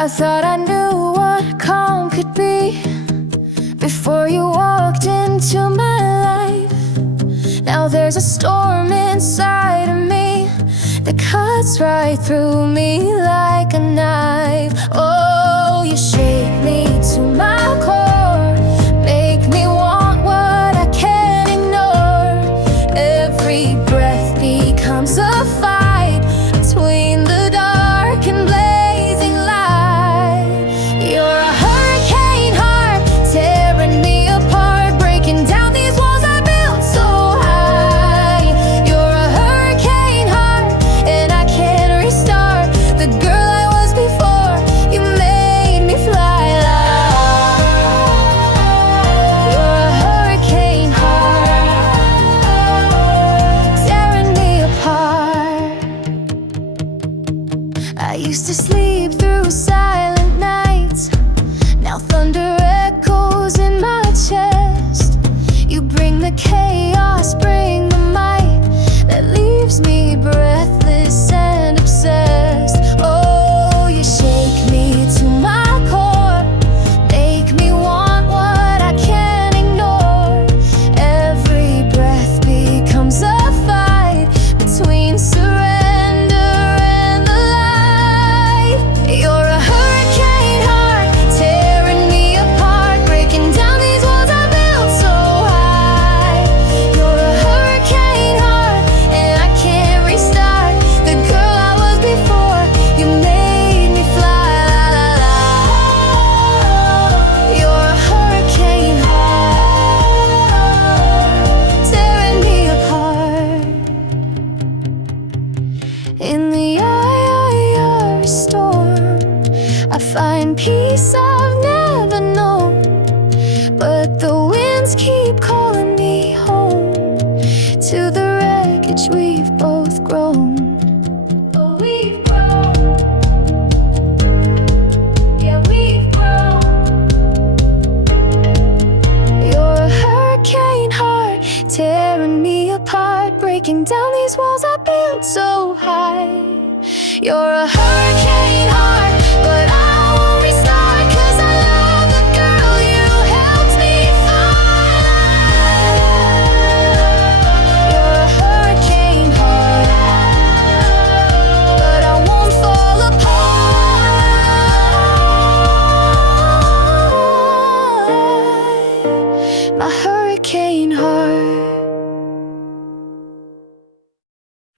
I thought I knew what calm could be before you walked into my life. Now there's a storm inside of me that cuts right through me like a knife. Oh, you shake me to my core, make me want what I can't ignore. Every breath becomes a fight between the dark and blazing light. You're a hurricane heart, tearing me apart, breaking down these walls I built so high. You're a hurricane heart, and I can't restart the girl I was before you made me fly. You're a hurricane heart, tearing me apart. I used to sleep through silent nights, now thunder echoes in my chest. You bring the chaos, bring the might that leaves me breathless and obsessed. Oh, you shake me to my core, make me want what I can't ignore. Every breath becomes a fight between surrender and the light. You're a hurricane heart, tearing me apart, breaking down these walls I built so high. You're a hurricane heart, and I can't restart the girl I was before you made me fly. You're a hurricane heart, tearing me apart. In the eye of a storm, I find peace I've never known, but the winds keep calling me home to the wreckage we've both grown. Oh, we've grown. Yeah, we've grown. You're a hurricane heart, tearing me apart, breaking down these walls I built so high. You're a hurricane heart.